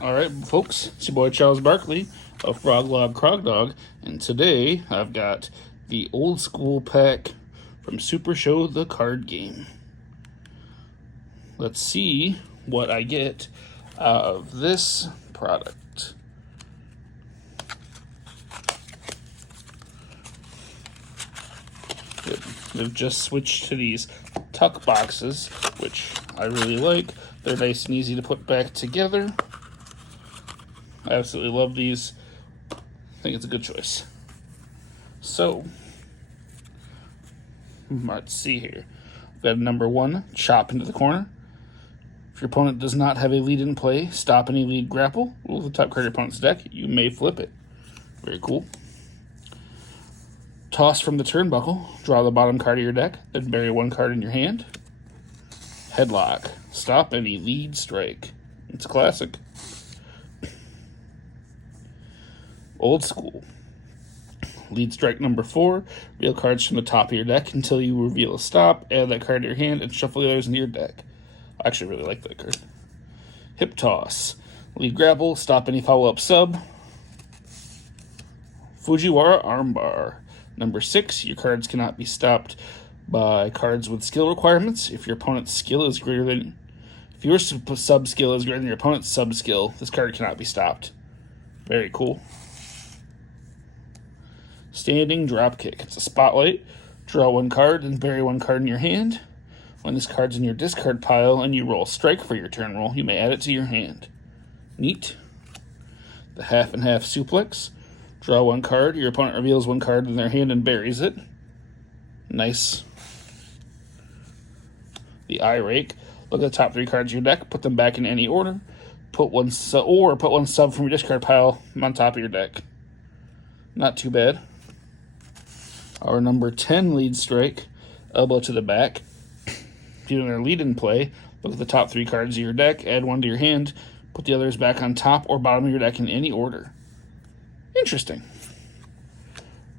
All right, folks, it's your boy Charles Barkley of Frog Log Crog Dog, and today I've got the old school pack from Supershow the card game. Let's see what I get out of this product. They've just switched to these tuck boxes, which I really like. They're nice and easy to put back together. I absolutely love these. I think it's a good choice. So, let's see here. We've got number 1, chop into the corner. If your opponent does not have a lead in play, stop any lead grapple. Roll the top card of your opponent's deck. You may flip it. Very cool. Toss from the turnbuckle. Draw the bottom card of your deck. Then bury 1 card in your hand. Headlock. Stop any lead strike. It's classic. Old school. Lead strike number 4. Reveal cards from the top of your deck until you reveal a stop. Add that card to your hand and shuffle the others into your deck. I actually really like that card. Hip toss. Lead grapple. Stop any follow-up sub. Fujiwara armbar. Number 6. Your cards cannot be stopped by cards with skill requirements. If your opponent's skill is greater than... If your sub skill is greater than your opponent's sub skill, this card cannot be stopped. Very cool. Standing dropkick. It's a spotlight. Draw 1 card and bury 1 card in your hand. When this card's in your discard pile and you roll strike for your turn roll, you may add it to your hand. Neat. The half and half suplex. Draw 1 card. Your opponent reveals 1 card in their hand and buries it. Nice. The eye rake. Look at the top 3 cards of your deck. Put them back in any order. Put one sub from your discard pile on top of your deck. Not too bad. Our number 10 lead strike, elbow to the back. If you have a lead in play, look at the top 3 cards of your deck, add 1 to your hand, put the others back on top or bottom of your deck in any order. Interesting.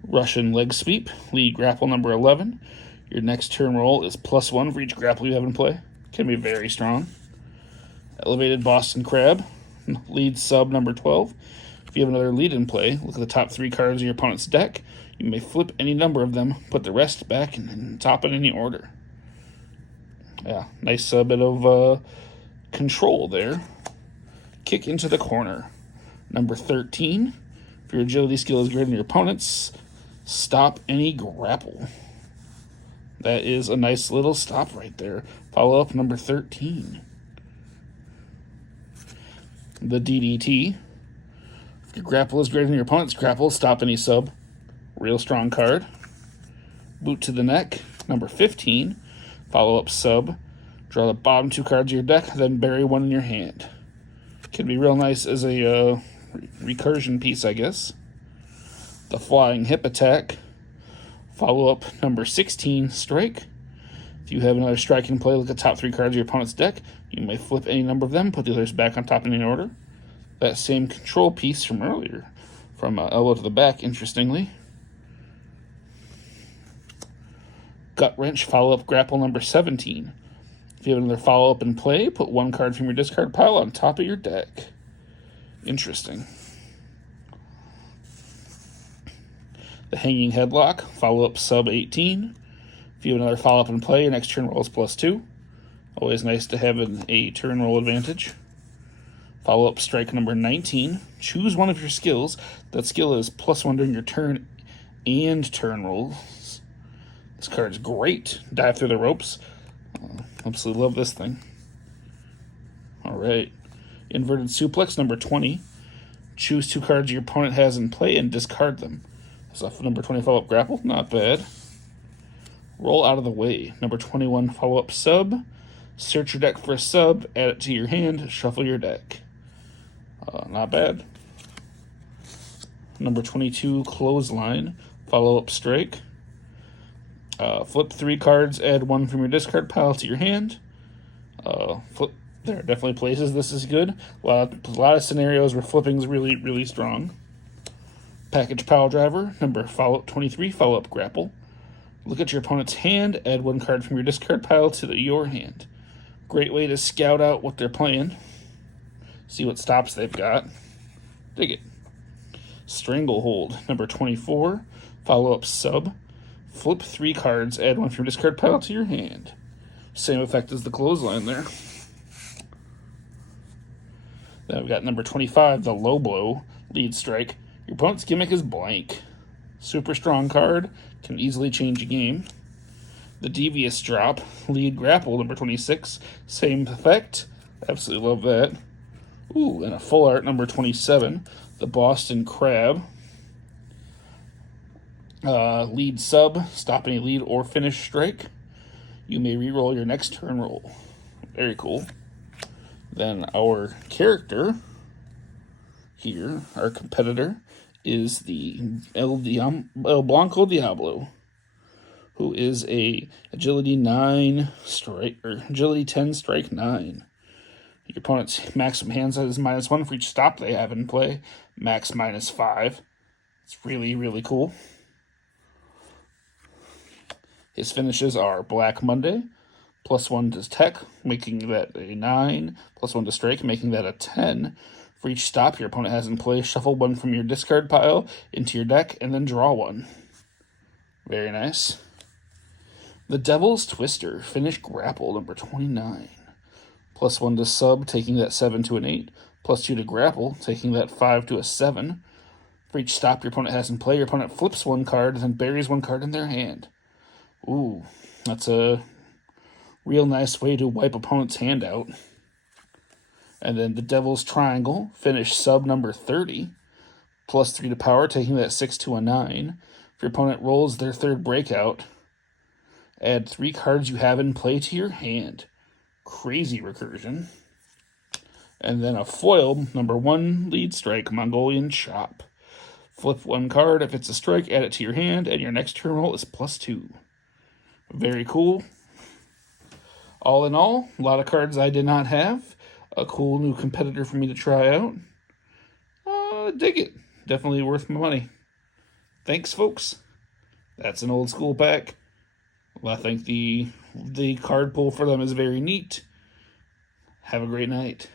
Russian leg sweep, lead grapple number 11. Your next turn roll is +1 for each grapple you have in play. Can be very strong. Elevated Boston Crab, lead sub number 12. If you have another lead in play, look at the top 3 cards of your opponent's deck. You may flip any number of them, put the rest back in top in any order. Yeah, nice bit of control there. Kick into the corner. Number 13. If your agility skill is greater than your opponent's, stop any grapple. That is a nice little stop right there. Follow up number 13. The DDT. If your grapple is greater than your opponent's grapple, stop any sub. Real strong card. Boot to the neck, number 15. Follow-up sub. Draw the bottom 2 cards of your deck, then bury 1 in your hand. Can be real nice as a recursion piece, I guess. The flying hip attack. Follow-up number 16, strike. If you have another strike in play, look at the top 3 cards of your opponent's deck. You may flip any number of them, put the others back on top in any order. That same control piece from earlier, from elbow to the back, interestingly. Gut wrench, follow-up grapple number 17. If you have another follow-up in play, put 1 card from your discard pile on top of your deck. Interesting. The hanging headlock, follow-up sub 18. If you have another follow-up in play, your next turn roll is +2. Always nice to have a turn roll advantage. Follow-up strike number 19. Choose one of your skills. That skill is +1 during your turn and turn rolls. This card's great. Dive through the ropes. Absolutely love this thing. All right. Inverted suplex number 20. Choose 2 cards your opponent has in play and discard them. So number 20 follow-up grapple. Not bad. Roll out of the way. Number 21 follow-up sub. Search your deck for a sub. Add it to your hand. Shuffle your deck. Not bad. Number 22 clothesline. Follow-up strike. Flip 3 cards, add 1 from your discard pile to your hand. Flip. There are definitely places this is good. A lot of scenarios where flipping is really, really strong. Package pile driver, number 23, follow-up grapple. Look at your opponent's hand, add 1 card from your discard pile to your hand. Great way to scout out what they're playing. See what stops they've got. Dig it. Stranglehold, number 24. Follow-up sub. Flip 3 cards, add 1 from your discard pile to your hand. Same effect as the clothesline there. Then we've got number 25, the Low Blow, lead strike. Your opponent's gimmick is blank. Super strong card, can easily change a game. The Devious Drop, lead grapple, number 26. Same effect. Absolutely love that. Ooh, and a full art, number 27. The Boston Crab. Lead sub, stop any lead or finish strike. You may reroll your next turn roll. Very cool. Then our character here, our competitor, is the El Blanco Diablo, who is a agility 9 strike, or agility 10 strike 9. Your opponent's maximum hand size is -1 for each stop they have in play. Max -5. It's really, really cool. His finishes are Black Monday, +1 to tech, making that a 9, +1 to strike, making that a 10. For each stop your opponent has in play, shuffle 1 from your discard pile into your deck, and then draw 1. Very nice. The Devil's Twister, finish grapple, number 29. +1 to sub, taking that 7 to an 8. +2 to grapple, taking that 5 to a 7. For each stop your opponent has in play, your opponent flips 1 card and then buries 1 card in their hand. Ooh, that's a real nice way to wipe opponent's hand out. And then the Devil's Triangle, finish sub number 30. +3 to power, taking that 6 to a 9. If your opponent rolls their 3rd breakout, add 3 cards you have in play to your hand. Crazy recursion. And then a foil, number 1, lead strike, Mongolian Chop. Flip 1 card. If it's a strike, add it to your hand, and your next turn roll is +2. Very cool. All in all, a lot of cards I did not have. A cool new competitor for me to try out. Dig it. Definitely worth my money. Thanks, folks. That's an old school pack. Well, I think the card pull for them is very neat. Have a great night.